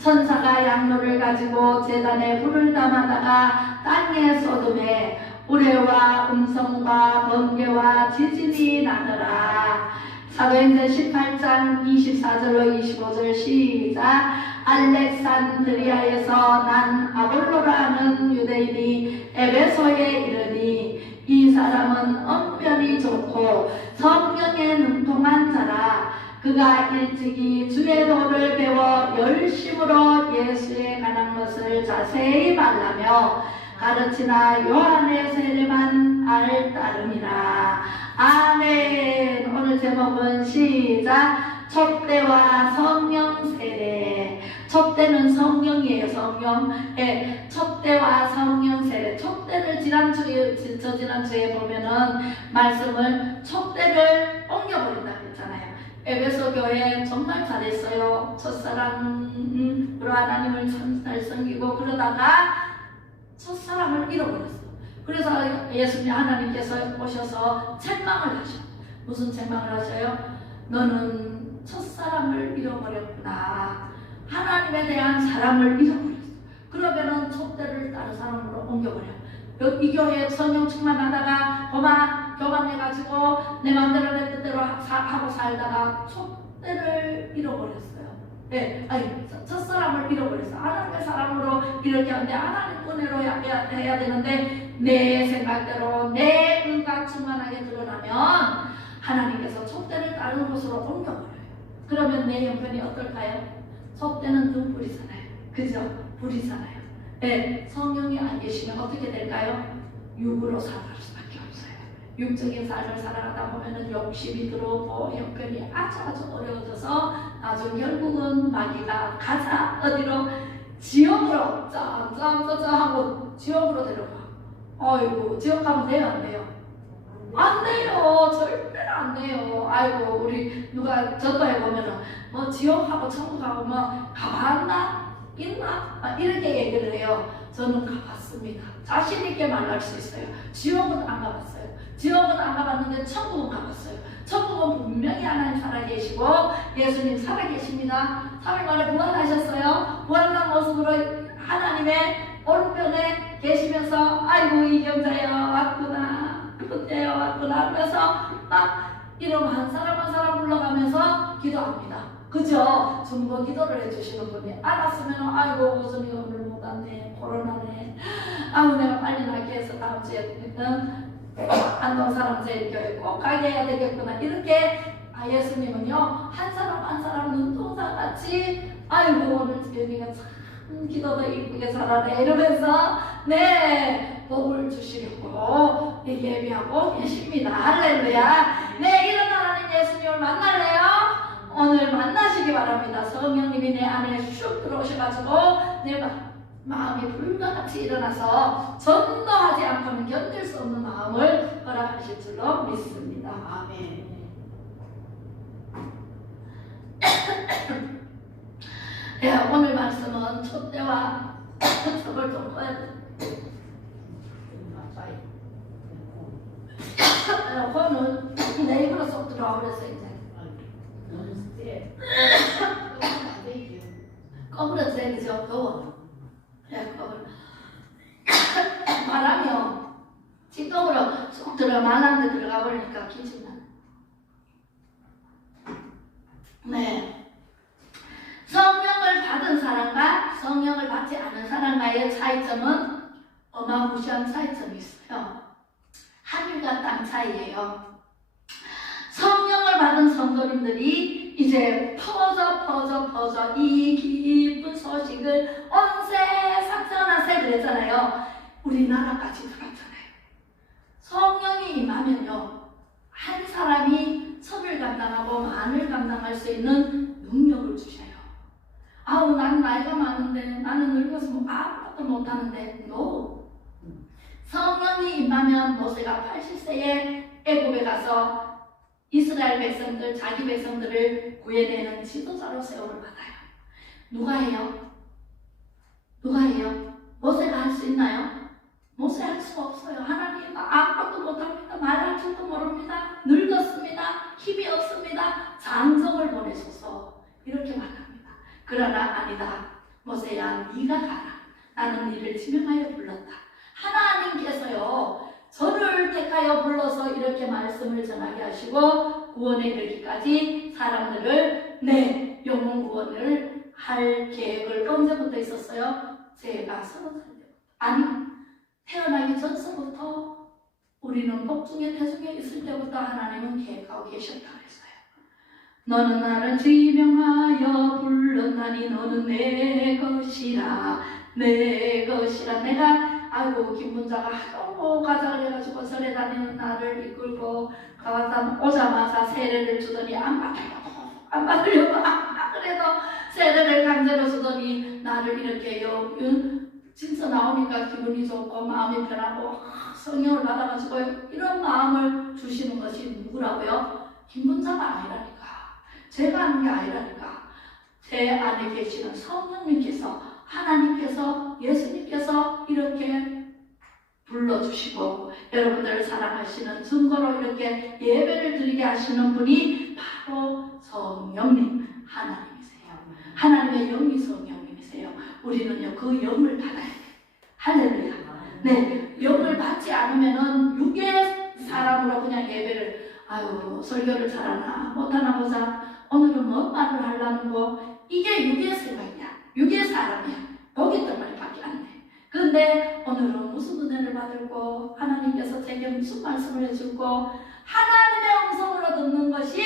천사가 양로를 가지고 제단에 불을 담아다가 땅에 쏟음에 우레와 음성과 번개와 지진이 나더라. 사도행전 18장 24절로 25절 시작. 알렉산드리아에서 난 아볼로라는 유대인이 에베소에 이르니 이 사람은 언변이 좋고 성령에 능통한 자라. 그가 일찍이 주의 도를 배워 열심으로 예수에 관한 것을 자세히 말하며 가르치나 요한의 세례만 알 따름이라. 아멘. 오늘 제목은 시작. 촛대와 성령 세례. 촛대는 성령이에요. 성령. 네, 촛대와 성령 세례. 촛대를 지난주에 보면은 말씀을 촛대를 옮겨버린다 그랬잖아요. 에베소 교회 정말 잘했어요. 첫사랑으로 하나님을 잘 섬기고 그러다가 첫사랑을 잃어버렸어. 그래서 예수님 하나님께서 오셔서 책망을 하셔. 무슨 책망을 하셔요? 너는 첫사랑을 잃어버렸구나. 하나님에 대한 사랑을 잃어버렸어. 그러면은 촛대를 다른 사람으로 옮겨버려. 이 교회에 성령 충만하다가 교만해가지고 내 마음대로 내 뜻대로 하고 살다가 촛대를 잃어버렸어요. 네, 아니 첫사랑을 잃어버렸어. 하나님의 사랑으로 이렇게 하는데 하나님 은혜로 해야 되는데 내 생각대로 내 의가 충만하게 드러나면 하나님께서 촛대를 다른 곳으로 옮겨버려요. 그러면 내 형편이 어떨까요? 촛대는 눈불이잖아요. 그죠? 불이잖아요. 네, 성령이 안 계시면 어떻게 될까요? 육으로 살아갈 수밖에 없어요. 육적인 삶을 살아가다 보면은 욕심이 들어오고 형편이 아주 어려워져서 나중 결국은 마귀가 가자 어디로 지옥으로 짱짱짱짱 하고 지옥으로 데려가. 아이고 지옥 가면 돼요 안 돼요? 안 돼요. 절대로 안 돼요. 아이고 우리 누가 전도해 보면은 뭐 지옥하고 천국하고 뭐 가봤나? 있나? 이렇게 얘기를 해요. 저는 가봤습니다. 자신 있게 말할 수 있어요. 지옥은 안 가봤어요. 지옥은 안 가봤는데 천국은 가봤어요. 천국은 분명히 하나님 살아계시고 예수님 살아계십니다. 3일 만에 부활하셨어요. 부활한 모습으로 하나님의 오른편에 계시면서 아이고 이경자여 왔구나, 그때여 왔구나 하면서 막 이름 한 사람 불러가면서 기도합니다. 그죠? 전부 기도를 해주시는 분이 알았으면 아이고 오전이 오늘 못 왔네, 코로나네, 아우 내가 빨리 낫게 해서 다음 주에 안동 사람제일교회 꼭 가게 해야 되겠구나. 이렇게 예수님은요 한 사람 눈동자같이 아이고 오늘 재미가 참 기도도 이쁘게 잘하네 이러면서 네 복을 주시려고 예비하고 계십니다. 할렐루야. 네, 이런 하나님 예수님을 만날래요? 오늘 만나시기 바랍니다. 성령님이 내 안에 슉 들어오셔가지고 내 마음이 불같이 일어나서 전도하지 않고는 견딜 수 없는 마음을 허락하실 줄로 믿습니다. 아멘. 네, 오늘 말씀은 촛대와 촛을 좀 꺼야 돼. 그거는 내 입으로 쏙 들어와 그랬어 이제. 꺼버렸어 그죠? 더워. 그래 꺼버려. 바람이요 직동으로 쏙 들어가 만한데 들어가 버리니까 기침나. 네. 성령을 받은 사람과 성령을 받지 않은 사람과의 차이점은 어마무시한 차이점이 있어요. 하늘과 땅 차이예요. 성령을 받은 성도님들이 이제 퍼져 이 기쁜 소식을 온 세상 전하세 그랬잖아요. 우리나라까지 들었잖아요. 성령이 임하면요 한 사람이 천을 감당하고 만을 감당할 수 있는 능력을 주셔요. 아우 난 나이가 많은데 나는 늙어서 뭐 아무것도 못하는데 no. 성령이 임하면 모세가 80세에 애굽에 가서 이스라엘 백성들, 자기 백성들을 구해내는 지도자로 세움을 받아요. 누가 해요? 누가 해요? 모세가 할 수 있나요? 모세 할 수 없어요. 하나님과 아무것도 못합니다. 말할 줄도 모릅니다. 늙었습니다. 힘이 없습니다. 장정을 보내소서 이렇게 말합니다. 그러나 아니다. 모세야 네가 가라. 나는 이를 지명하여 불렀다. 하나님께서요 저를 택하여 불러서 이렇게 말씀을 전하게 하시고 구원에 이르기까지 사람들을 내 영혼 구원을 할 계획을 언제부터 있었어요? 제가 30살 때부터. 아니 태어나기 전서부터 우리는 복중에 태중에 있을 때부터 하나님은 계획하고 계셨다 그랬어요. 너는 나를 지명하여 불렀나니 너는 내 것이라 내 것이라. 내가 아이고 김문자가 하도 가자 그래가지고 절에 다니는 나를 이끌고 오자마자 세례를 주더니 안 받으려고 그래도 세례를 강제로 주더니 나를 이렇게 진짜 나오니까 기분이 좋고 마음이 편하고 성령을 받아가지고 이런 마음을 주시는 것이 누구라고요? 김문자가 아니라니까. 제가 하는 게 아니라니까. 제 안에 계시는 성령님께서 하나님께서 예수님께서 이렇게 불러주시고 여러분들을 사랑하시는 증거로 이렇게 예배를 드리게 하시는 분이 바로 성령님 하나님이세요. 하나님의 영이 성령님이세요. 우리는요 그 영을 받아야 돼요. 할렐루야. 네, 영을 받지 않으면은 육의 사람으로 그냥 예배를 아유 설교를 잘하나 못하나 보자. 오늘은 뭐 말을 하려는 거. 이게 육의 생각이야. 육의 사람이야. 보기 때문에밖에 안 돼. 근데 오늘은 무슨 은혜를 받을고 하나님께서 제게 무슨 말씀을 해줄고 하나님의 음성으로 듣는 것이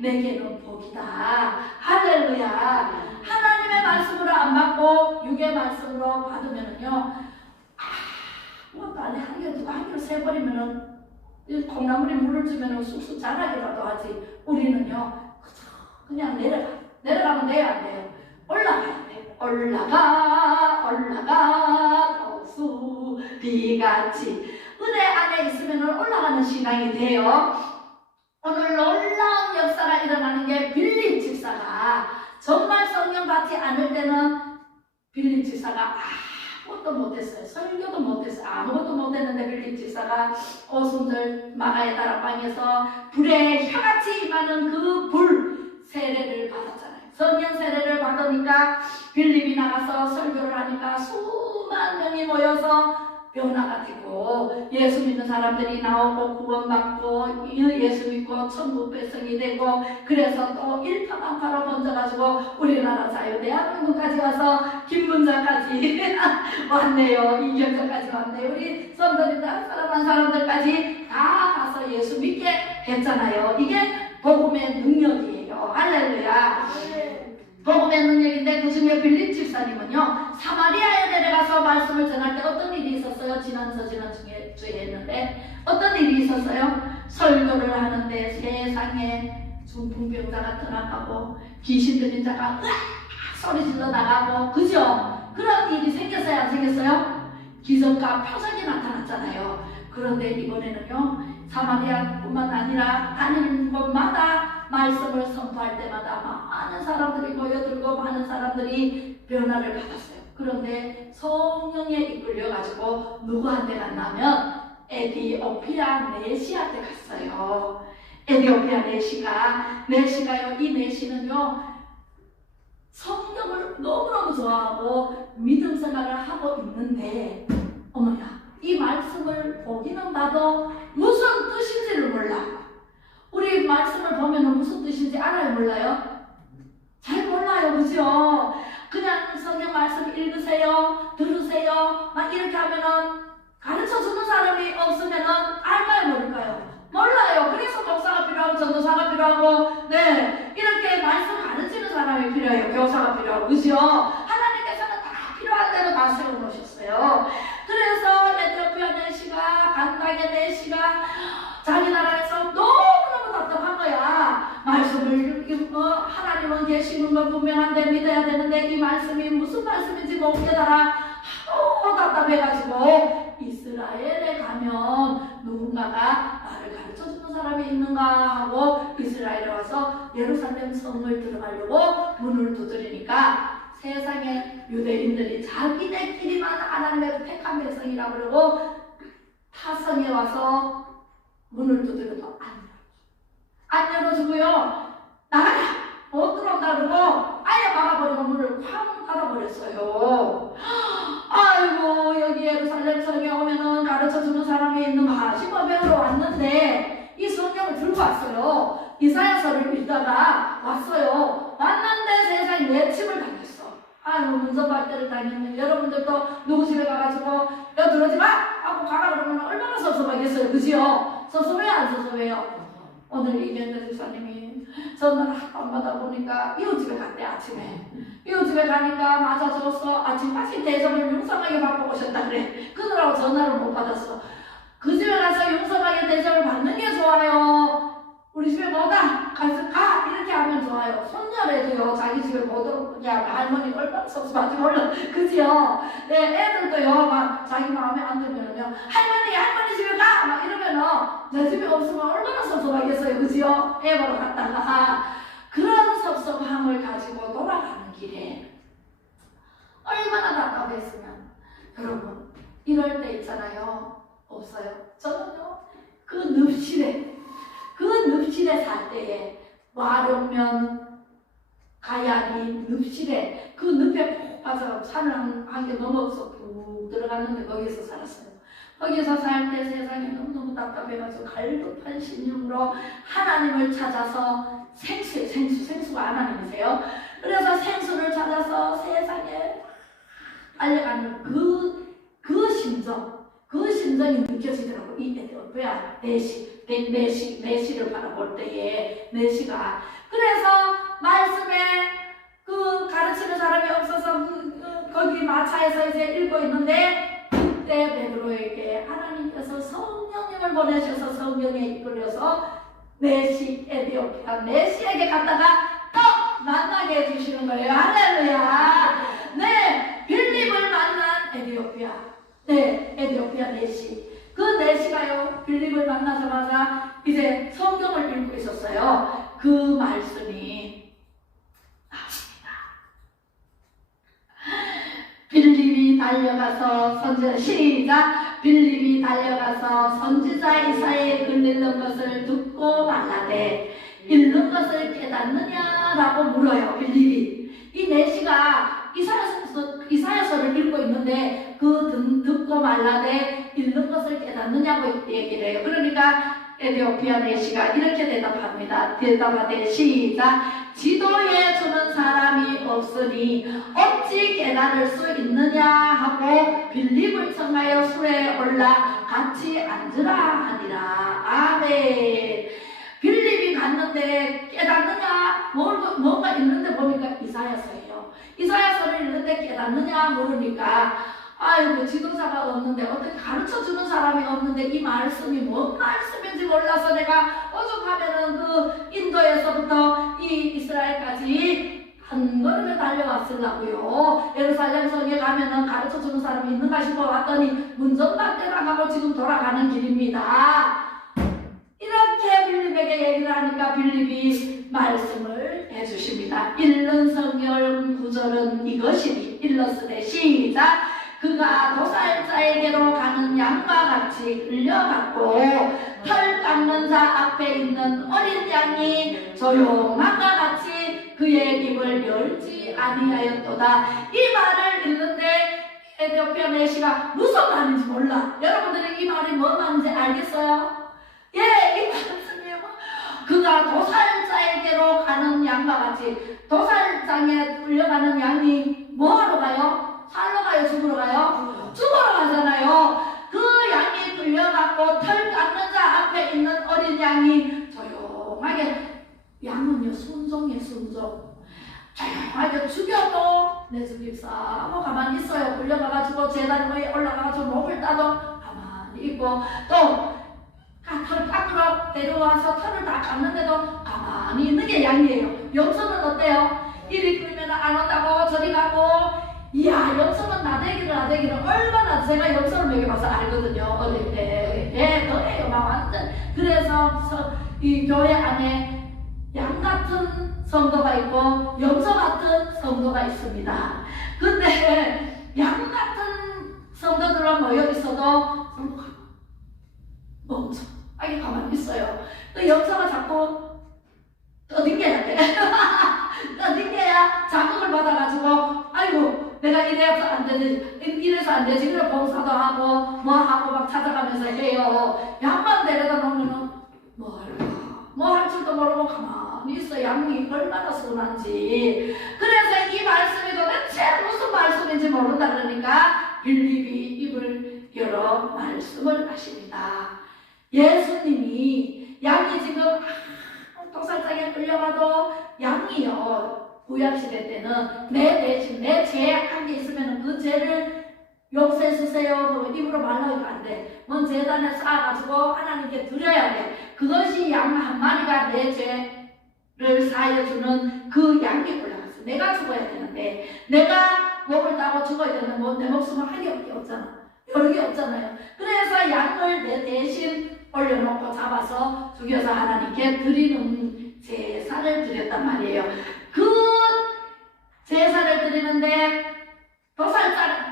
내게는 복이다. 할렐루야. 하나님의 말씀으로 안 받고 육의 말씀으로 받으면은요 아무것도 안 해. 한 개 두고 한 개를 세버리면은 콩나물에 물을 주면은 쑥쑥 자라기라도 하지. 우리는요 그냥 내려가면 돼요 안 돼요? 올라가야 돼. 올라가 도수 비같이. 은혜 안에 있으면 올라가는 신앙이 돼요. 오늘 놀라운 역사가 일어나는 게 빌립 집사가 정말 성령 받지 않을 때는 빌립 집사가 아무것도 못했어요. 설교도 못했어요. 아무것도 못했는데 빌립 집사가 오순절 마가의 다락방에서 불에 혀같이 임하는 그 불 세례를 받았잖아요. 성령 세례를 받으니까 빌립이 나가서 설교를 하니까 수만 명이 모여서 변화가 되고 예수 믿는 사람들이 나오고 구원받고 예수 믿고 천국 백성이 되고 그래서 또 일파만파로 번져가지고 우리나라 자유 대한민국까지 와서 김문자까지 왔네요. 이경자까지 왔네요. 우리 성도님들 한 사람 한 사람들까지 다 가서 예수 믿게 했잖아요. 이게 복음의 능력이에요. 할렐루야. 복음의 능력인데 그 중에 빌립 집사님은요 사마리아에 내려가서 말씀을 전할 때 어떤 일이 있었어요? 지난 주에 했는데 어떤 일이 있었어요? 설교를 하는데 세상에 중풍병자가 떠나가고 귀신 들린 자가 소리 질러 나가고 그죠? 그런 일이 생겼어요 안 생겼어요? 기적과 표적이 나타났잖아요. 그런데 이번에는요 사마리아뿐만 아니라 다니는 곳마다 말씀을 선포할 때마다 많은 사람들이 모여들고 많은 사람들이 변화를 받았어요. 그런데 성령에 이끌려가지고 누구한테 갔냐면 에티오피아 내시한테 갔어요. 에티오피아 내시가요. 이 내시는요 성령을 너무너무 좋아하고 믿음 생활을 하고 있는데 어머야 이 말씀을 보기는 봐도 무슨 뜻인지를 몰라. 우리 말씀을 보면 무슨 뜻인지 알아요 몰라요? 잘 몰라요 그죠? 그냥 성경 말씀 읽으세요 들으세요 막 이렇게 하면은 가르쳐주는 사람이 없으면은 알까요 모를까요? 몰라요. 그래서 목사가 필요하고 전도사가 필요하고 네 이렇게 말씀 가르치는 사람이 필요해요. 교사가 필요하고 그죠? 하나님께서는 다 필요한 대로 다 세워놓으셨어요. 그래서 에티오피아 내시가 간당의 내시가 자기 나라에서 너무너무 답답한 거야. 말씀을 하나님은 계시는 건 분명한데 믿어야 되는데 이 말씀이 무슨 말씀인지 못 깨달아 하도 답답해가지고 이스라엘에 가면 누군가가 나를 가르쳐주는 사람이 있는가 하고 이스라엘에 와서 예루살렘 성을 들어가려고 문을 두드리니까 세상에 유대인들이 자기네끼리만 하나님의 택한 백성이라고 그러고 타성에 와서 문을 두드려도 안 열어주고요. 나가라! 못 들어온다 그러고 아예 막아버리고 문을 쾅 닫아버렸어요. 아이고 여기 예루살렘 성에 오면은 가르쳐주는 사람이 있는가 싶어 배우러 왔는데 이 성경을 들고 왔어요. 이사야서를 읽다가 왔어요. 왔는데 세상에 내침을 당했어. 아이고 문서발대를 당했네. 여러분들도 누구 집에 가가지고 여 들어오지 마! 하고 가라 그러면 얼마나 섭섭하겠어요. 그지요? 섭섭해요 안 섭섭해요? 오늘 이경재 집사님이 전화를 안 받아보니까 이웃집에 갔대. 아침에 이웃집에 가니까 맞아줬어. 아침까지 대접을 융성하게 받고 오셨다 그래. 그러라고 전화를 못 받았어. 그 집에 가서 융성하게 대접을 받는 게 좋아요? 우리 집에 뭐다? 가서 가! 이렇게 하면 좋아요. 손녀래도요 자기 집에 못 오고 그냥 할머니 얼마나 섭섭한지 몰라. 그지요? 네, 애들도요 막 자기 마음에 안 들면요 할머니 집에 가! 막 이러면은 내 집에 없으면 얼마나 섭섭하겠어요. 그지요? 애 보러 갔다가 그런 섭섭함을 가지고 돌아가는 길에 얼마나 답답했으면. 여러분 이럴 때 있잖아요. 없어요? 저는요 그 늪실에 살 때에 와룡면 가야니 늪실에 그 늪에 푹 빠져 산을 한 개 넘어서 쭉 들어갔는데 거기서 살았어요. 거기서 살 때 세상에 너무너무 답답해가지고 갈급한 심령으로 하나님을 찾아서 생수가 하나님이세요. 그래서 생수를 찾아서 세상에 달려가는 그 심정이 느껴지더라고. 이 에티오피아 내시를 바라볼 때에 내시가. 그래서 말씀에 그 가르치는 사람이 없어서 거기 마차에서 이제 읽고 있는데 그때 베드로에게 하나님께서 성령님을 보내셔서 성령에 이끌려서 에티오피아 내시에게 갔다가 또 만나게 해주시는 거예요. 할렐루야. 네, 빌립을 만난 에티오피아. 네, 에티오피아 내시. 그 내시가요 빌립을 만나자마자 이제 성경을 읽고 있었어요. 그 말씀이 나왔습니다. 빌립이 달려가서 빌립이 달려가서 선지자 이사야에 글리는 것을 듣고 말하되 읽는 것을 깨닫느냐라고 물어요. 빌립이. 이 내시가 이사야서를 읽고 있는데 듣고 말라되 읽는 것을 깨닫느냐고 얘기를 해요. 그러니까 에티오피아 내시가 이렇게 대답합니다. 대답하되 시작. 지도해 주는 사람이 없으니 어찌 깨달을 수 있느냐 하고 빌립을 청하여 수레에 올라 같이 앉으라 하니라. 아멘. 빌립이 갔는데 깨닫느냐? 뭔가 있는데 보니까 이사야서예요. 이사야서를 읽는데 깨닫느냐 물으니까 아이고 지도자가 없는데 어떻게 가르쳐주는 사람이 없는데 이 말씀이 뭔 말씀인지 몰라서 내가 오죽하면은 그 인도에서부터 이 이스라엘까지 한 걸음에 달려왔으려고요. 예루살렘 성에 가면은 가르쳐주는 사람이 있는가 싶어 왔더니 문전박대 나가고 지금 돌아가는 길입니다. 이렇게 빌립에게 얘기를 하니까 빌립이 말씀을 해주십니다. 읽는 성경 구절은 이것이니 일러스되 시작. 그가 도살자에게로 가는 양과 같이 끌려갔고 털 깎는 자 앞에 있는 어린 양이 조용함과 같이 그의 입을 열지 아니하였도다. 이 말을 읽는데 에티오피아 내시가 무슨 말인지 몰라. 여러분들이 이 말이 뭔 말인지 알겠어요? 예, 이 말씀이 그가 도살자에게로 가는 양과 같이. 도살장에 끌려가는 양이 뭐하러 가요? 살러 가요? 죽으러 가요? 죽으러 가잖아요. 그 양이 끌려가고 털 깎는 자 앞에 있는 어린 양이 조용하게. 양은요 순종이에요. 순종. 조용하게 죽여도 내 주입사 뭐 가만히 있어요. 끌려가가지고 제단 위에 올라가가지고 목을 따도 가만히 있고, 또 털 깎으러 데려와서 털을 다 깎는데도 가만히 있는 게 양이에요. 염소는 어때요? 이리 끌면 안 온다고 저리 가고. 이야, 염소는 나대기를 얼마나 제가 염소를 먹여봐서 알거든요. 어릴 때. 예, 너예요. 막 완전. 그래서 이 교회 안에 양 같은 성도가 있고 염소 같은 성도가 있습니다. 근데 양 같은 성도들은 모여 있어도 성도가 멍청하게 가만히 있어요. 그 염소가 자꾸 떠댕겨야 돼. 닉네야 자극을 받아가지고 아이고 내가 이래서 안 되지 이래서 안 되지 그래 봉사도 하고 뭐 하고 막 찾아가면서 해요. 양만 데려다 놓으면은 뭐 할까 뭐 할 줄도 모르고 가만히 있어. 양이 얼마나 순한지. 그래서 이 말씀이 도대체 무슨 말씀인지 모른다 그러니까 빌립이 입을 열어 말씀을 하십니다. 예수님이 양이 지금 도살장에 끌려가도 양이요 구약시대 때는 내 대신 내 죄 한 게 있으면 그 죄를 용서해 주세요. 그 입으로 말하기가 안 돼. 먼 재단에 쌓아가지고 하나님께 드려야 돼. 그것이 양 한 마리가 내 죄를 사해주는 그 양이 올라갔어. 내가 죽어야 되는데 내가 목을 따고 죽어야 되는 뭐 내 목숨을 할 게 없잖아. 여러 개 없잖아요. 그래서 양을 내 대신 올려놓고 잡아서 죽여서 하나님께 드리는 제사를 드렸단 말이에요. 그 제사를 드리는데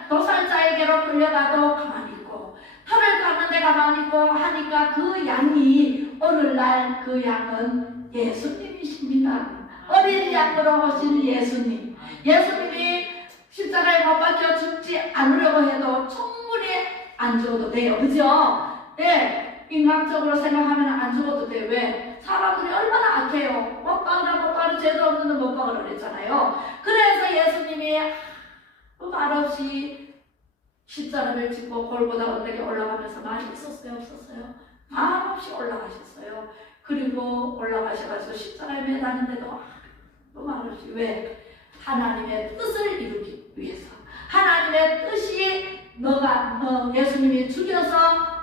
도살자에게로 끌려가도 가만히 있고 털을 깎는데 가만히 있고 하니까 그 양이 오늘날 그 양은 예수님이십니다. 어린 양으로 오신 예수님. 예수님이 십자가에 못 박혀 죽지 않으려고 해도 충분히 안 죽어도 돼요. 그죠? 네, 인간적으로 생각하면 안 죽어도 돼요. 왜? 사람들이 얼마나 악해요. 못 박으라 죄도 없는 못 박으라 그랬잖아요. 그래서 예수님이 말없이 십자가를 짚고 골고다 언덕에 올라가면서 말이 있었어요? 없었어요? 말없이 올라가셨어요. 그리고 올라가셔가지고 십자가에 매다는데도 말없이. 왜? 하나님의 뜻을 이루기 위해서. 하나님의 뜻이 예수님이 죽여서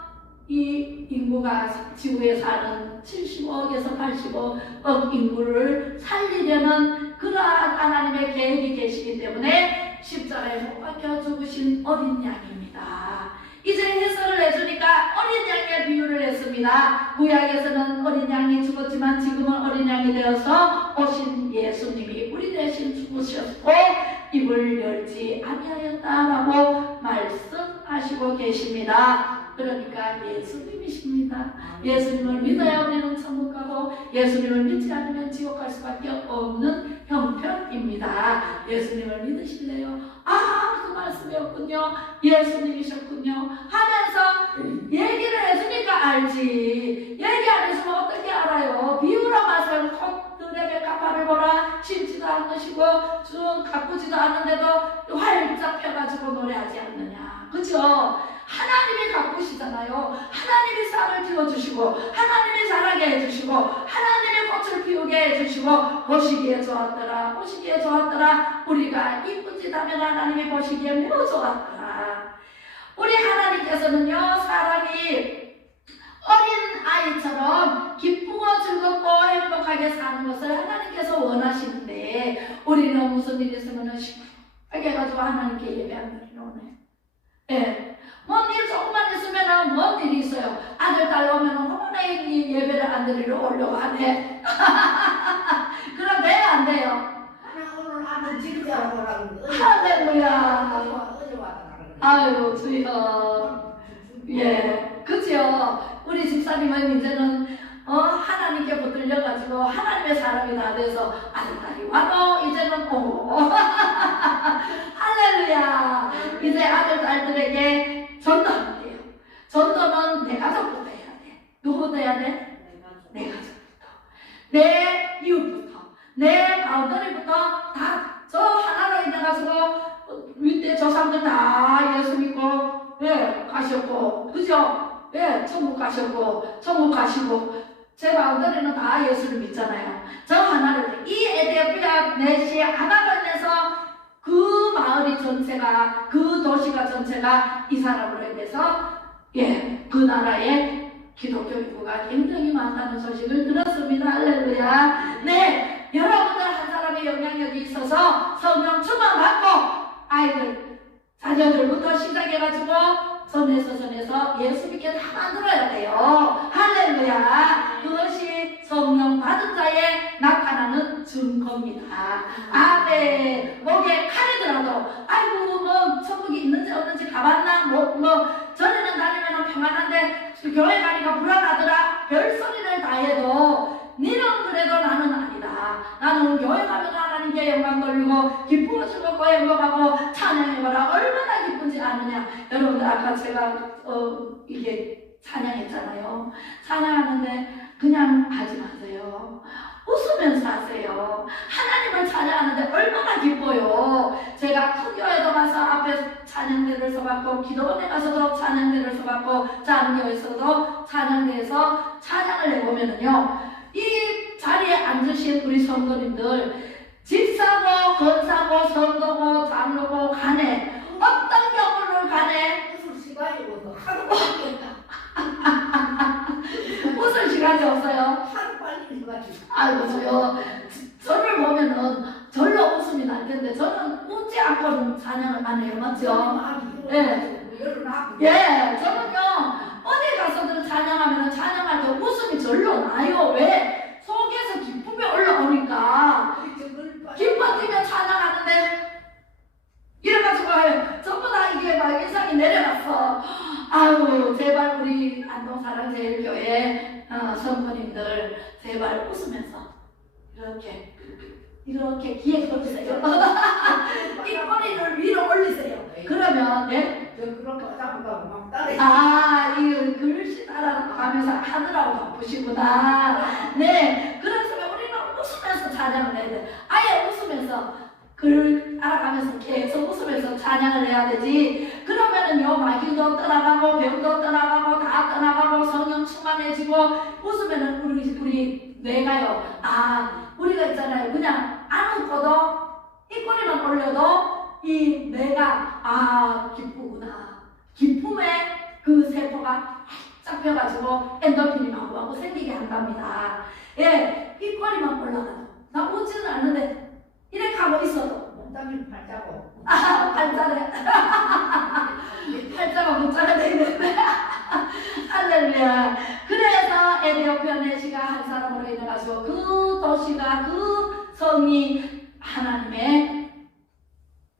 이 인구가 지구에 사는 75억에서 85억 인구를 살리려는 그러한 하나님의 계획이 계시기 때문에 십자가에 못 박혀 죽으신 어린 양입니다. 이제 해설을 해주니까 어린 양의 비유를 했습니다. 구약에서는 어린 양이 죽었지만 지금은 어린 양이 되어서 오신 예수님이 우리 대신 죽으셨고 입을 열지 아니하였다라고 말씀하시고 계십니다. 그러니까 예수님이십니다. 예수님을 믿어야 우리는 천국 가고 예수님을 믿지 않으면 지옥 갈 수밖에 없는 형편입니다. 예수님을 믿으실래요? 그 말씀이었군요. 예수님이셨군요. 하면서 얘기를 해주니까 알지. 얘기 안 해주면 어떻게 알아요? 비유로 마세요. 콧들의 가파를 보라. 심지도 않으시고 쭉 가꾸지도 않는데도 활짝 펴가지고 노래하지 않느냐. 그죠? 하나님이 가꾸시잖아요. 하나님이 싹을 틔워주시고 하나님이 자라게 해주시고 하나님이 꽃을 피우게 해주시고 보시기에 좋았더라. 보시기에 좋았더라. 우리가 이쁘지다면 하나님이 보시기에 매우 좋았더라. 우리 하나님께서는요 사람이 어린 아이처럼 기쁘고 즐겁고 행복하게 사는 것을 하나님께서 원하시는데 우리는 무슨 일이 있으면 시끄럽게 해가지고 하나님께 예배 안 드리러 오네. 예. 뭔 일 조금만 있으면 뭔 일이 있어요. 아들 딸 오면 어머나 예배를 안 드리러 오려고 하네. 그럼 돼요 안 돼요? 오늘 아들 지금 알아보라고. 할렐루야. 아유 주여. 예, 그죠. 우리 집사님은 이제는 하나님께 붙들려가지고 하나님의 사람이 다 돼서 아들 딸이 와도 이제는 오고. 할렐루야. 이제 아들 딸들에게 전도하면 돼요. 전도는 내 가족부터 해야 돼. 누구부터 해야 돼? 내 가족부터. 내 이웃부터. 내 마음들이부터 다 저 하나로 인해가지고 윗대 조상들 다 예수 믿고 가셨고 그죠? 천국 가셨고 천국 가시고 제 마음들에는 다 예수를 믿잖아요. 저 하나를 이 에디오피아 내시 하나로 인해서 그 마을이 전체가 그 도시가 전체가 이 사람으로 인해서 그 나라의 기독교 인구가 굉장히 많다는 소식을 들었습니다. 할렐루야. 네, 여러분들 한 사람의 영향력이 있어서 성령 충만받고 아이들 자녀들부터 시작해가지고 전에서 예수 믿게 다 만들어야 돼요. 할렐루야. 그것이 성령 받은 자의 나타나는 증거입니다. 아멘. 목에 칼이 들어도 아이고 뭐 천국이 있는지 없는지 가봤나 뭐 전에는 다니면 평안한데 교회 가니까 불안하더라. 별소리를 다 해도 니는 그래도 나는 아니다. 나는 교회 가면 하나님 하느냐? 여러분들 아까 제가 이게 찬양했잖아요. 찬양하는데 그냥 하지 마세요. 웃으면서 하세요. 하나님을 찬양하는데 얼마나 기뻐요. 제가 큰 교회도 가서 앞에 찬양대를 서갖고, 기도원에 가서도 찬양대를 서갖고, 작은 교회에서도 찬양대에서 찬양을 해보면은요, 이 자리에 앉으신 우리 성도님들, 집사고, 권사고, 성도고, 장로고 간에 어떤 경우를 간에 무슨 시간이 오서 하루 빨리 웃을 시간이 없어요. 하루 빨리 시간이. 아이고 저를 보면은 절로 웃음이 날 텐데 저는 웃지 않고는 찬양을 안 해요. 맞죠? 예, 저는요 어디 가서든 찬양하면 찬양할 때 웃음이 절로 나요. 왜? 속에서 기쁨이 올라오니까. 기뻐 뛰며 찬양하는데 이래가지고 전부 다 이게 막 인상이 내려갔어. 아유 제발 우리 안동사랑제일교회 성도님들 제발 웃으면서 이렇게 귀에 걸으세요. 이 꼬리를 위로 올리세요. 그러면 네? 그렇게 하다가 막 따라. 이 글씨 따라가면서 하느라고 바쁘시구나. 네, 그래서 우리는 웃으면서 찬양을 해야 돼. 아예 웃으면서 글 알아가면서 계속 웃으면서 찬양을 해야 되지. 그러면은요 마귀도 떠나가고 병도 떠나가고 다 떠나가고 성령 충만해지고 웃으면은 우리 뇌가요. 우리가 있잖아요. 그냥 안 웃고도 입꼬리만 올려도 이 뇌가 기쁘구나. 기쁨에 그 세포가 쫙 펴가지고 엔도핀이 마구마구 생기게 한답니다. 예, 입꼬리만 올라가도 나 웃지는 않는데 이렇게 하고 있어도 몸담이 발자고. 팔자래. 팔자가 문자가 되는데. 할렐루야. 그래서 에디오피아 내시가 한 사람으로 인해가지고 그 도시가 그 성이 하나님의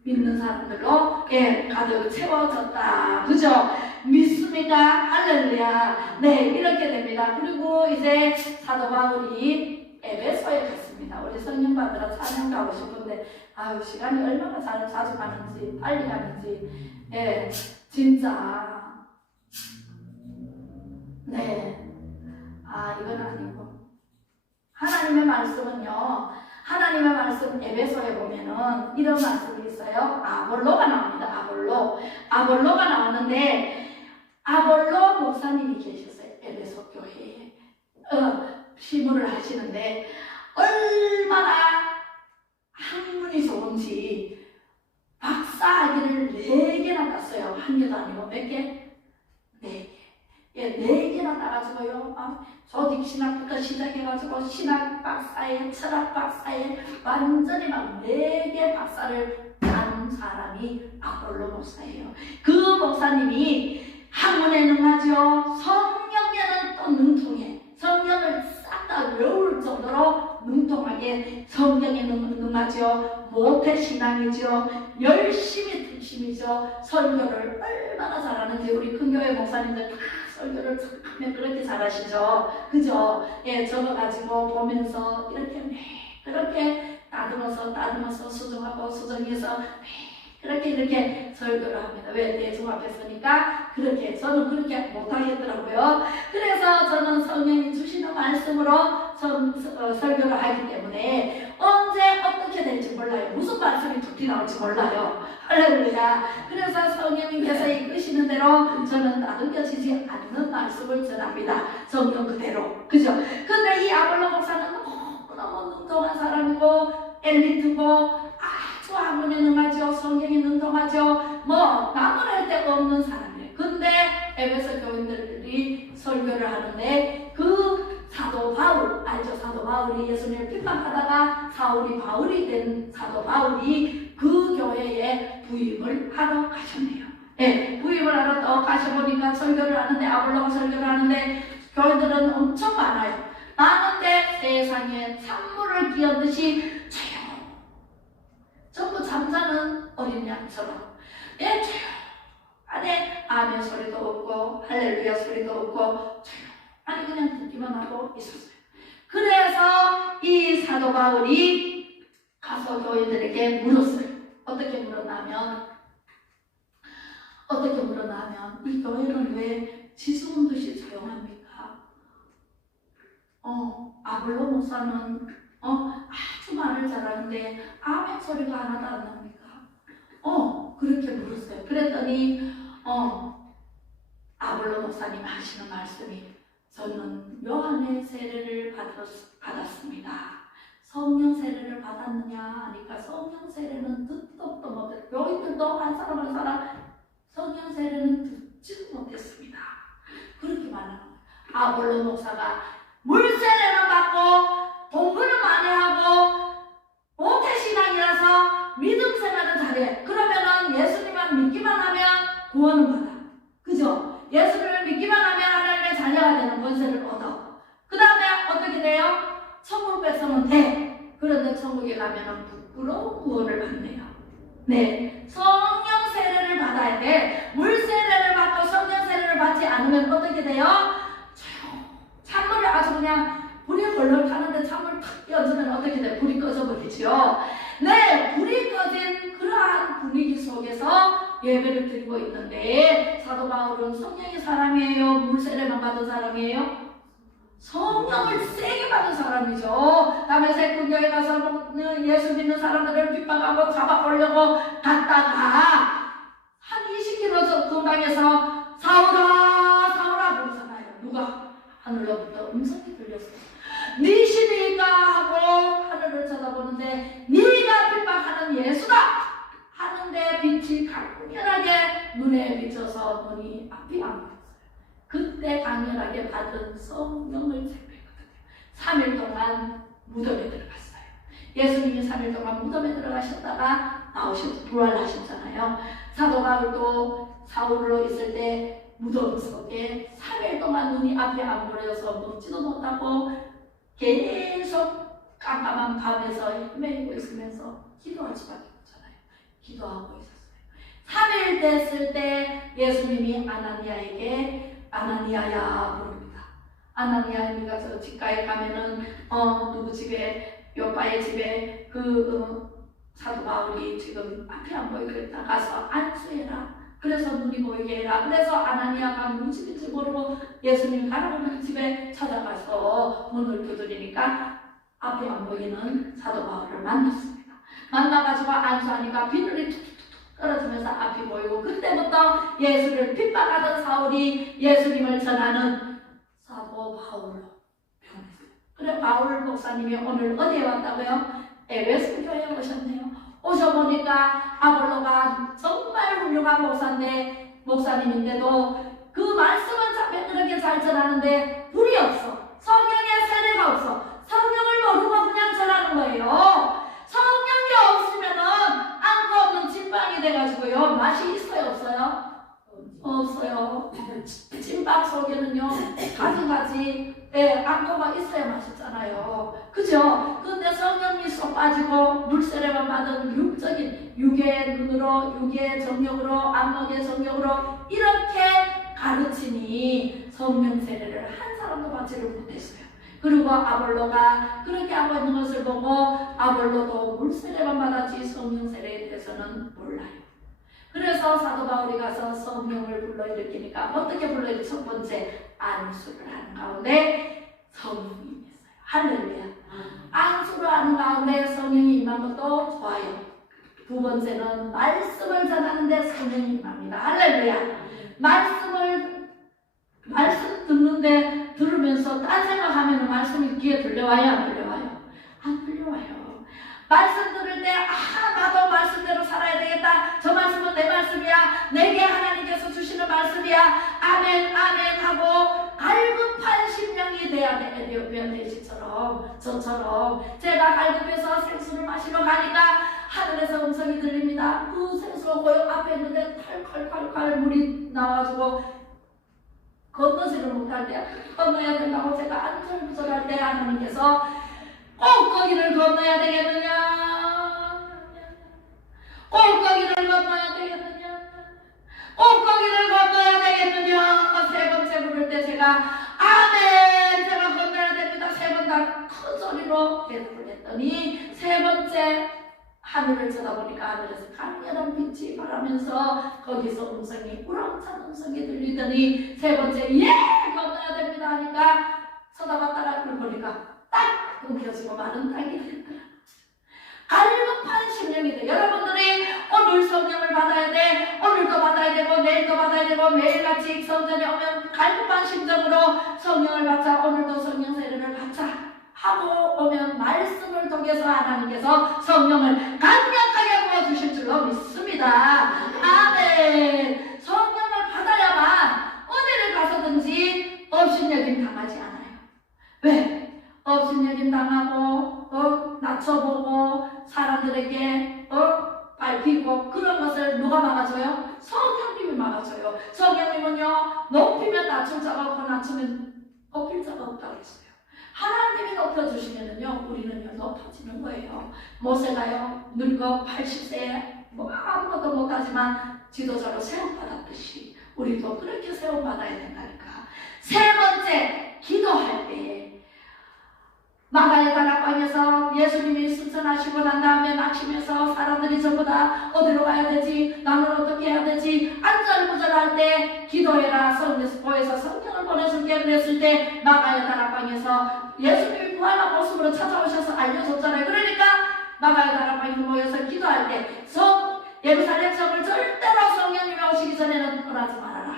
믿는 사람들로 가득 채워졌다. 그죠? 믿습니까? 할렐루야. 네, 이렇게 됩니다. 그리고 이제 사도 바울이 에베소에 갔습니다. 우리 성령 받으러 찬양 가고 싶은데 시간이 얼마나 자주 가는지 빨리 가는지 진짜 이건 아니고 하나님의 말씀은요. 하나님의 말씀 에베소에 보면은 이런 말씀이 있어요. 아볼로가 나옵니다. 아볼로가 나오는데 아볼로 목사님이 계셨어요. 에베소 교회에 시무를 하시는데 얼마나 학문이 좋은지 박사학위를 4개나 땄어요. 한 개도 아니고 몇 개? 4개. 4개나 따가지고요. 조직 신학부터 시작해가지고 신학 박사에, 철학 박사에 완전히 막 4개 박사를 딴 사람이 아볼로 목사예요. 그 목사님이 학문에 능하죠. 성경에는 또 능통해. 성경을 싹 다 외울 정도로 능통하게 성경에 능하죠. 모태신앙이죠. 열심히 특심이죠. 설교를 얼마나 잘하는지 우리 큰교회 목사님들 다 설교를 하면 그렇게 잘하시죠. 그죠? 적어가지고 보면서 그렇게 다듬어서 수정해서 이렇게 설교를 합니다. 왜? 대중 앞에 서니까 저는 그렇게 못하겠더라고요. 그래서 저는 성령이 주시는 말씀으로 설교를 하기 때문에 언제 어떻게 될지 몰라요. 무슨 말씀이 툭 나올지 몰라요. 할렐루야. 그래서 성령님께서 이끄시는 대로 저는 나누겨지지 않는 말씀을 전합니다. 성령 그대로. 그죠? 근데 이 아볼로 목사는 너무 능동한 사람이고 엘리트고 아주 학문에 능하죠. 성경에 능동하죠. 나무랄 데가 없는 사람이에요. 근데 에베소 교인들이 설교를 하는데 그 사도 바울 알죠? 사도 바울이 예수님을 비판하다가 바울이 된 사도 바울이 그 교회에 부임을 하러 가셨네요. 부임을 하러 또 가셔보니까 설교를 하는데 아볼로가 설교를 하는데 교인들은 엄청 많아요. 많은데 세상에 찬물을 끼얹듯이 전부 잠자는 어린 양처럼 조용하네. 아멘 소리도 없고 할렐루야 소리도 없고 조용하니 그냥 듣기만 하고 있었어요. 그래서 이 사도 바울이 가서 교인들에게 물었어요. 어떻게 물었냐면 어떻게 물어나면 이 교회는 왜 지수음 듯이 조용합니까? 아볼로 목사는 아주 말을 잘하는데 아멘 소리가 하나도 안 납니까? 그렇게 물었어요. 그랬더니 아볼로 목사님 하시는 말씀이 저는 요한의 세례를 받았습니다. 성령 세례를 받았느냐 하니까 성령 세례는 듣도 못했어요. 여기들도 한 사람 한 사람 성령 세례는 듣지 못했습니다. 그렇게 말하는 거예요. 아볼로 목사가 물 세례만 받고 공부는 많이 하고 모태신앙이라서 믿음 생활은 잘해. 그러면은 예수님만 믿기만 하면 구원은 받아. 그죠? 예수님을 믿기만 하면 하나님의 자녀가 되는 권세를 얻어. 그 다음에 어떻게 돼요? 천국 백성은 돼. 그런데 천국에 가면은 부끄러운 구원을 받네요. 네, 성령 세례를 받아야 돼. 물 세례를 받고 성령 세례를 받지 않으면 어떻게 돼요? 찬물을 아주 그냥 불이 벌렁 타는데 찬물 탁 띄워주면 어떻게 돼? 불이 꺼져버리죠. 네, 불이 꺼진 그러한 분위기 속에서 예배를 드리고 있는데 사도 바울은 성령의 사람이에요? 물 세례만 받은 사람이에요? 성령을 세게 받은 사람이죠. 다음에 세군교회 가서 예수 믿는 사람들을 핍박하고 잡아보려고 갔다가 한 20km 동강에서 사울아 사울아 부르잖아요. 누가? 하늘로부터 음성이 들렸어요. 네 신이니까 하고 하늘을 쳐다보는데 네가 핍박하는 예수다 하는데 빛이 강렬하게 눈에 비쳐서 눈이 앞이 안 보였어요. 그때 강렬하게 받은 성령을 체험했거든요. 3일 동안 무덤에 들어갔어요. 예수님이 3일 동안 무덤에 들어가셨다가 나오셔서 부활하셨잖아요. 사도 바울도 사울로 있을 때 무덤 속에 3일 동안 눈이 앞에 안 보여서 먹지도 못하고 계속 깜깜한 밤에서 헤매고 있으면서 기도할 수밖에 없잖아요. 기도하고 있었어요. 3일 됐을 때 예수님이 아나니아에게 아나니아야 부릅니다. 아나니아니가 저 집가에 가면은 누구 집에 요바의 집에 사도 바울이 지금 앞에 안 보이겠다 가서 안수해라. 그래서 눈이 보이게 해라. 그래서 아나니아가 누구 집인지 모르고 예수님 가라고 하는 집에 찾아가서 문을 두드리니까 앞에 안 보이는 사도 바울을 만났습니다. 만나가지고 안수하니까 비늘이 툭툭툭 떨어지면서 앞이 보이고 그때부터 예수를 핍박하던 사울이 예수님을 전하는 사도 바울로 변했어요. 그래 바울 목사님이 오늘 어디에 왔다고요? 에베소 교회에 오셨네요. 오셔보니까 아볼로가 정말 훌륭한 목사님인데도 그 말씀은 참 그렇게 잘 전하는데 불이 없어. 성령의 세례가 없어. 성령을 모르고 그냥 전하는 거예요. 성령이 없으면은 안고 없는 찐빵이 돼가지고요. 맛이 있어요 없어요? 없어요. 찐빵 속에는요 가지가지 안고가 있어야 맛있잖아요. 그죠? 근데 성령이 쏙 빠지고 물세례만 받은 육적인 육의 눈으로 육의 정력으로 안목의 정력으로 이렇게 가르치니 성령 세례를 한 사람도 받지를 못했어요. 그리고 아볼로가 그렇게 하고 있는 것을 보고 아볼로도 물세례만 받았지 성령 세례에 대해서는 몰라요. 그래서 사도 바울이 가서 성령을 불러일으키니까 어떻게 불러일으키? 첫 번째 안수를 하는 가운데 성령이 임했어요. 할렐루야. 안수를 하는 가운데 성령이 임한 것도 좋아요. 두 번째는 말씀을 전하는데 성령이 임합니다. 할렐루야. 말씀 듣는데 들으면서 딴 생각하면 말씀이 귀에 들려와요 안 들려와요? 안 들려와요. 말씀 들을 때 나도 말씀대로 살아야 되겠다. 저 말씀은 내 말씀이야. 내게 하나님께서 주시는 말씀이야. 아멘 아멘 하고 갈급한 심령이 돼야 돼. 에디오피아 내시처럼 저처럼 제가 갈급해서 생수를 마시러 가니까 하늘에서 음성이 들립니다. 그 생수가 고요 앞에 있는데 칼칼칼칼 물이 나와가지고 건너지를 못할 때 건너야 된다고 제가 안절부절할 때 하나님께서 꼭 거기를 건너야 되겠느냐? 꼭 거기를 건너야 되겠느냐? 꼭 거기를 건너야 되겠느냐? 세 번째 부를 때 제가 아멘 제가 건너야 됩니다. 세 번 다 큰 소리로 대답을 했더니 세 번째 하늘을 하늘을 쳐다보니까 하늘에서 강렬한 빛이 바라면서 거기서 음성이 우렁찬 음성이 들리더니 세 번째 건너야 됩니다 하니까 쳐다봤다가 그걸 보니까 딱 끊겨지고 마른 땅이 됐더라. 갈급한 심령이 돼. 여러분들이 오늘 성령을 받아야 돼. 오늘도 받아야 되고 내일도 받아야 되고 매일같이 성전에 오면 갈급한 심정으로 성령을 받자, 오늘도 성령 세례를 받자 하고 오면 말씀을 통해서 하나님께서 성령을 강력하게 부어주실 줄로 믿습니다. 아멘. 성령을 받아야만 어디를 가서든지 업신여김 당하지 않아요. 왜? 업신여김 당하고 낮춰보고 사람들에게 밟히고 그런 것을 누가 막아줘요? 성령님이 막아줘요. 성령님은요, 높이면 낮출 자가 없고 낮추면 높일 자가 없다고 했어요. 하나님이 높여주시면은요, 우리는요 높아지는 거예요. 모세가요 늙어 80세에 아무것도 못하지만 지도자로 세움받았듯이 우리도 그렇게 세움받아야 된다니까. 세 번째, 기도할 때에 마가의 다락방에서 예수님이 승천하시고 난 다음에 마치면서 사람들이 전부 다 어디로 가야 되지? 나는 어떻게 해야 되지? 안절부절할 때 기도해라. 성령에서 성령을 보내줄게 그랬을 때 마가의 다락방에서 예수님이 부활한 모습으로 찾아오셔서 알려줬잖아요. 그러니까 마가의 다락방에 모여서 기도할 때 예루살렘 성을 절대로 성령님이 오시기 전에는 떠나지 말아라.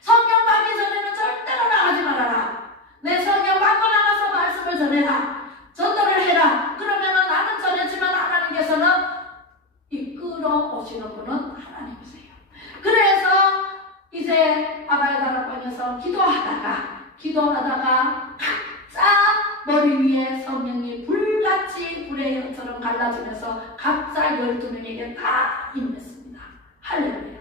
성령 받기 전에는 절대로 나가지 말아라. 내 성령 받고 나가서 말씀을 전해라. 전도를 해라. 그러면은 나는 전했지만 하나님께서는 이끌어 오시는 분은 하나님이세요. 그래서 이제 아바의 다락방에서 기도하다가 각자 머리 위에 성령이 불같이 불의 형처럼 갈라지면서 각자 12명에게 다 임했습니다. 할렐루야.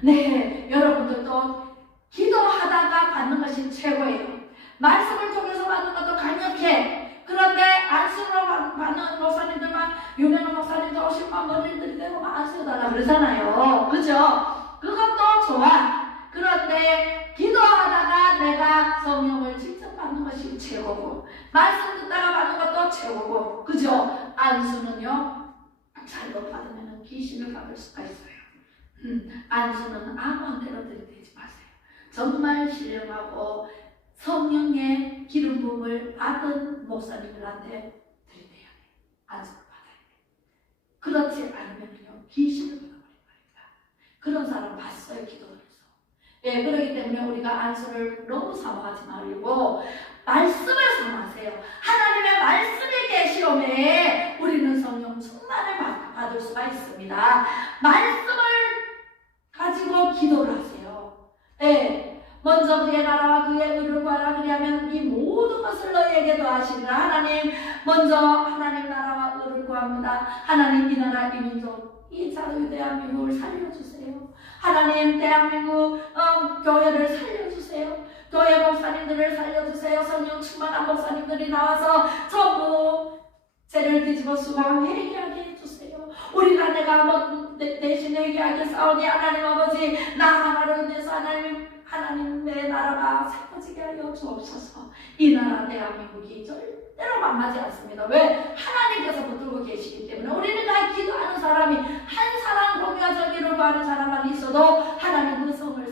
네, 여러분들도 기도하다가 받는 것이 최고예요. 말씀을 통해서 받는 것도 강력해. 그런데 안수로 받는 목사님들만, 유명한 목사님들 오시면 머리를 대고 안수해달라 그러잖아요. 그죠? 그것도 좋아. 그런데 기도하다가 내가 성령을 직접 받는 것이 최고고, 말씀 듣다가 받는 것도 최고고, 그죠? 안수는요, 잘못 받으면 귀신을 받을 수가 있어요. 안수는 아무한테나 들이대지 마세요. 정말 신령하고 성령의 기름 부음을 받은 목사님들한테 드리대야 돼. 안수를 받아야 돼. 그렇지 않으면요 귀신을 받아버린 거니까. 그런 사람 봤어요, 기도를 해서. 예, 그렇기 때문에 우리가 안수를 너무 사모하지 말고 말씀을 사모하세요. 하나님의 말씀이 계시오매 우리는 성령 충만을 받을 수가 있습니다. 말씀을 가지고 기도를 하세요. 예. 먼저 그의 나라와 그의 의를 구하라. 그리하면 이 모든 것을 너희에게 더하시리라. 하나님, 먼저 하나님 나라와 의를 구합니다. 하나님, 이 나라, 이 민족, 이 자유 대한민국을 살려주세요. 하나님, 대한민국 교회를 살려주세요. 교회 목사님들을 살려주세요. 성령 충만한 목사님들이 나와서 전부 죄를 뒤집어 쓰고 회개하게 해주세요. 우리가 내가 대신 회개하게 싸우니 하나님 아버지, 나 하나로 인해서 하나님 내 나라가 세워지게 하여 주옵소서. 이 나라 대한민국이 절대로 망하지 않습니다. 왜? 하나님께서 붙들고 계시기 때문에. 우리는 다 기도하는 사람이 한 사람 공유와 정의를 구하는 사람만 있어도 하나님 그 성을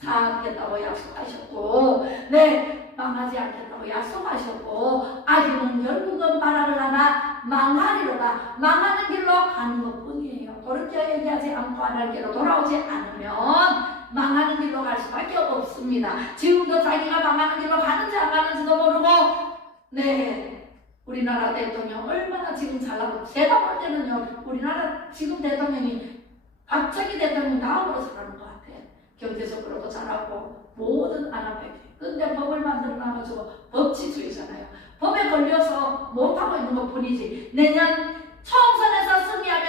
사하겠다고 약속하셨고, 네, 망하지 않겠다고 약속하셨고, 아기는 결국은 바람을 하나 망하리로다. 망하는 길로 가는 것뿐이에요. 그렇게 얘기하지 않고 하나님 길로 돌아오지 않으면 망하는 길로 갈 수밖에 없습니다. 지금도 자기가 망하는 길로 가는지 안 가는지도 모르고, 네, 우리나라 대통령 얼마나 지금 잘나고, 제가 볼 때는요, 우리나라 지금 대통령이 박정희 대통령 다음으로 잘하는 것 같아요. 경제적으로도 잘하고 모든 안압해. 근데 법을 만들어 놔가지고 법치주의잖아요. 법에 걸려서 못하고 있는 것 뿐이지. 내년 총선에서 승리하면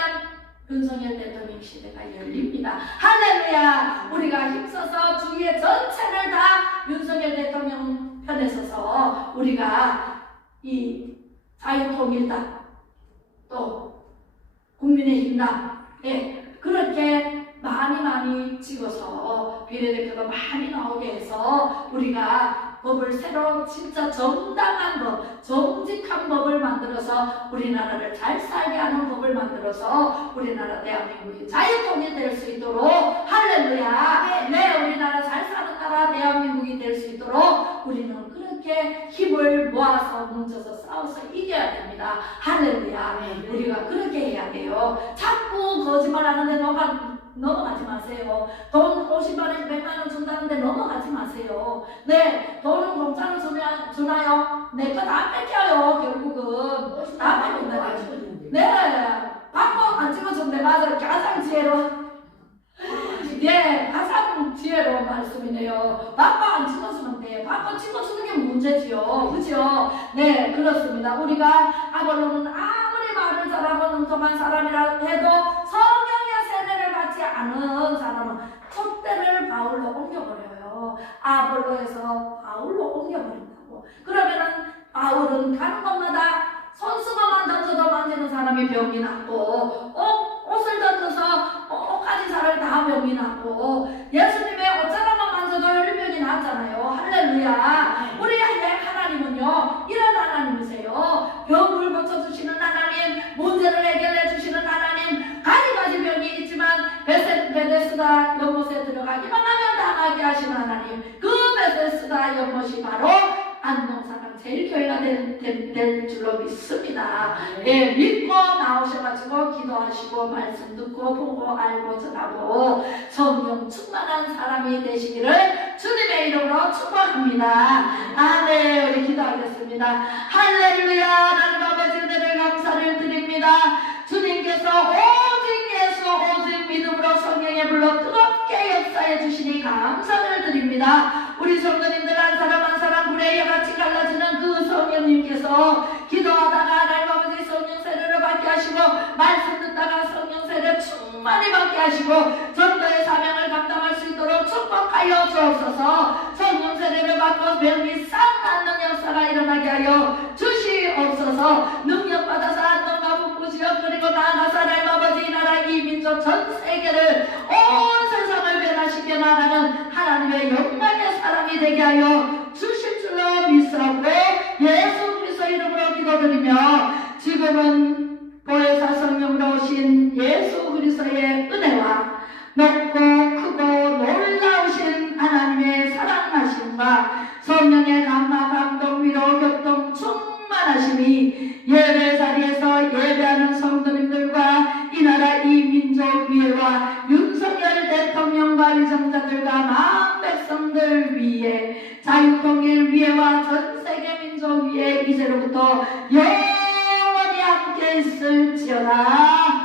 윤석열 대통령 시대가 열립니다. 할렐루야. 우리가 힘써서 주위의 전체를 다 윤석열 대통령 편에 서서 우리가 이 자유통일당 또 국민의힘당, 예, 그렇게 많이 찍어서 비례대표가 많이 나오게 해서 우리가 법을 새로 진짜 정당한 법, 정직한 법을 만들어서 우리나라를 잘 살게 하는 법을 만들어서 우리나라 대한민국이 자유통일 될 수 있도록 할렐루야. 네, 우리나라 잘 사는 나라 대한민국이 될 수 있도록 우리는 그렇게 힘을 모아서 뭉쳐서 싸워서 이겨야 됩니다. 할렐루야. 우리가 그렇게 해야 돼요. 자꾸 거짓말하는데 넘어가지 마세요. 돈 50만원, 100만원 준다는데 넘어가지 마세요. 네, 돈은 공짜로 주나요? 내 거 다 뺏겨요. 결국은 다 뺏긴다. 네, 받고 안 찍어준대. 맞아요. 가장 지혜로. 예, 가장 지혜로운 말씀이네요. 받고 안 찍어주면 돼. 받고 찍어주는 게 문제지요. 그죠? 네, 그렇습니다. 우리가 아볼로는 아무리 말을 잘하고 능통한 사람이라 해도 성령의 세례를 받지 않은 사람은 촛대를 바울로 옮겨버려요. 아볼로에서 바울로 옮겨버린다고. 그러면은 바울은 가는 곳마다 손수건만 던져도 만지는 사람이 병이 났고, 옷을 던져서 옷까지 살을 다 병이 났고, 예수님의 옷자락만 만져도 혈병이 났잖아요. 할렐루야. 우리 하나님은요, 이런 하나님이세요. 병을 고쳐주시는 하나님, 문제를 해결해 주시는 하나님, 가지가지 병이 있지만 베데스다 연못에 들어가기만 하면 당하게 하시는 하나님, 그 베데스다 연못이 바로 안동사랑 제일교회가 될 줄로 믿습니다. 예, 믿고 나오셔가지고 기도하시고 말씀 듣고 보고 알고 전하고 성령 충만한 사람이 되시기를 주님의 이름으로 축복합니다. 아멘. 우리 기도하겠습니다. 할렐루야. 하나님 아버지 은혜를 감사를 드립니다. 주님께서 오직 예수 오직 믿음으로 성령의 불로 뜨겁게 역사해 주시니 감사를 드립니다. 우리 성도님들 한 사람 한 사람 불의 여같이 갈라지는 그 성령님께서 기도하다가 하나님 아버지 성령 세례를 받게 하시고 말씀 듣다가 성령 세례 충만히 받게 하시고 전도의 사명을 감당할 수 있도록 축복하여 주옵소서. 성령 세례를 받고 병이 싹 낫는 역사가 일어나게 하여 주시옵소서. 능력 받아서 안동과 북부 지역 그리고 나아가서 하나님 아버지 이 나라 이 민족 전 세계를 온 세상을 변화시켜 나가는 하나님의 영광의 사람이 되게 하여 주실 줄로 믿사옵고 예수 그리스도 이름으로 기도드리며 지금은 보혜사 성령으로 오신 예수 그리스도의 은혜와 높고 크고 놀라우신 하나님의 사랑하심과 성령의 감화 감동 위로 교통 충만하심이 예배 자리에서 예배하는 성도님들과 이 나라 이 민족 위에와 윤석열 대통령과 위정자들과 마음 백성들 위에 자유통일 위에와 전세계 민족 위에 이제로부터 영원히 함께 있을지어다.